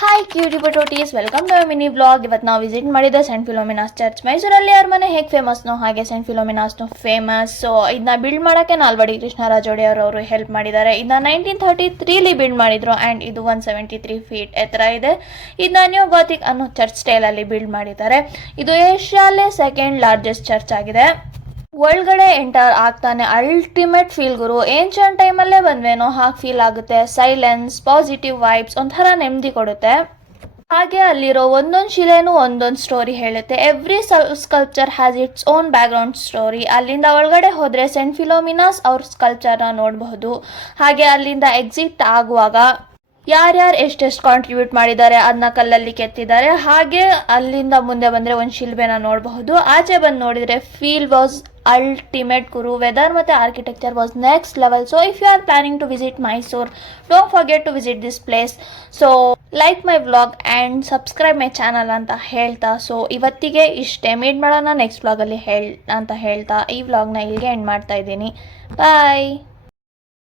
Hi cutie patooties, welcome to mini blog. ಇವತ್ತು ನಾವು visit ಮಾಡಿದ್ದೆ ಸೆಂಟ್ ಫಿಲೋಮಿನಾಸ್ ಚರ್ಚ್. ಮೈಸೂರಲ್ಲಿ ಅವ್ರ ಮನೆ ಹೇಗೆ ಫೇಮಸ್ನೋ ಹಾಗೆ ಸೆಂಟ್ ಫಿಲೋಮಿನಾಸ್ನು ಫೇಮಸ್. ಸೊ ಇದನ್ನ ಬಿಲ್ಡ್ ಮಾಡೋಕ್ಕೆ ನಾಲ್ವಡಿ ಕೃಷ್ಣರಾಜ ಅವರು ಹೆಲ್ಪ್ ಮಾಡಿದ್ದಾರೆ. ಇದನ್ನ 1933 ಬಿಲ್ಡ್ ಮಾಡಿದ್ರು ಆ್ಯಂಡ್ ಇದು 173 ಫೀಟ್ ಎತ್ತರ ಇದೆ. ಇದನ್ನ ನ್ಯೂ ಗಾಥಿಕ್ ಅನ್ನೋ ಚರ್ಚ್ ಸ್ಟೈಲಲ್ಲಿ ಬಿಲ್ಡ್ ಮಾಡಿದ್ದಾರೆ. ಇದು ಏಷ್ಯಾಲೇ ಸೆಕೆಂಡ್ ಲಾರ್ಜೆಸ್ಟ್ ಚರ್ಚ್ ಆಗಿದೆ. ಒಳಗಡೆ ಎಂಟರ್ ಆಗ್ತಾನೆ ಅಲ್ಟಿಮೇಟ್ ಫೀಲ್ ಗುರು. ಏನ್ಷಿಯಂಟ್ ಟೈಮಲ್ಲೇ ಬಂದ್ವೇನೋ ಹಾಗೆ ಫೀಲ್ ಆಗುತ್ತೆ. ಸೈಲೆನ್ಸ್, ಪಾಸಿಟಿವ್ ವೈಬ್ಸ್, ಒಂಥರ ನೆಮ್ಮದಿ ಕೊಡುತ್ತೆ. ಹಾಗೆ ಅಲ್ಲಿರೋ ಒಂದೊಂದು ಶಿಲೆನೂ ಒಂದೊಂದು ಸ್ಟೋರಿ ಹೇಳುತ್ತೆ. Every sculpture has its own background story. ಅಲ್ಲಿಂದ ಒಳಗಡೆ ಹೋದರೆ ಸೆಂಟ್ ಫಿಲೋಮಿನಾಸ್ ಅವ್ರ ಸ್ಕಲ್ಪ್ಚರ್ನ ನೋಡಬಹುದು. ಹಾಗೆ ಅಲ್ಲಿಂದ ಎಕ್ಸಿಟ್ ಆಗುವಾಗ ಯಾರ್ಯಾರು ಎಷ್ಟೆಷ್ಟು ಕಾಂಟ್ರಿಬ್ಯೂಟ್ ಮಾಡಿದ್ದಾರೆ ಅದನ್ನ ಕಲ್ಲಲ್ಲಿ ಕೆತ್ತಿದ್ದಾರೆ. ಹಾಗೆ ಅಲ್ಲಿಂದ ಮುಂದೆ ಬಂದರೆ ಒಂದು ಶಿಲ್ಬೆನ ನೋಡಬಹುದು. ಆಚೆ ಬಂದು ನೋಡಿದರೆ ಫೀಲ್ ವಾಸ್ ಅಲ್ಟಿಮೇಟ್ ಗುರು. ವೆದರ್ ಮತ್ತು architecture was next level. So if you are planning to visit Mysore, don't forget to visit this place. So like my vlog and subscribe my channel ಅಂತ ಹೇಳ್ತಾ, ಸೊ ಇವತ್ತಿಗೆ ಇಷ್ಟೇ. ಮೀಟ್ ಮಾಡೋಣ next ವ್ಲಾಗಲ್ಲಿ ಅಂತ ಹೇಳ್ತಾ ಈ ವ್ಲಾಗ್ನ ಇಲ್ಲಿಗೆ ಎಂಡ್ ಮಾಡ್ತಾ ಇದ್ದೀನಿ. ಬಾಯ್.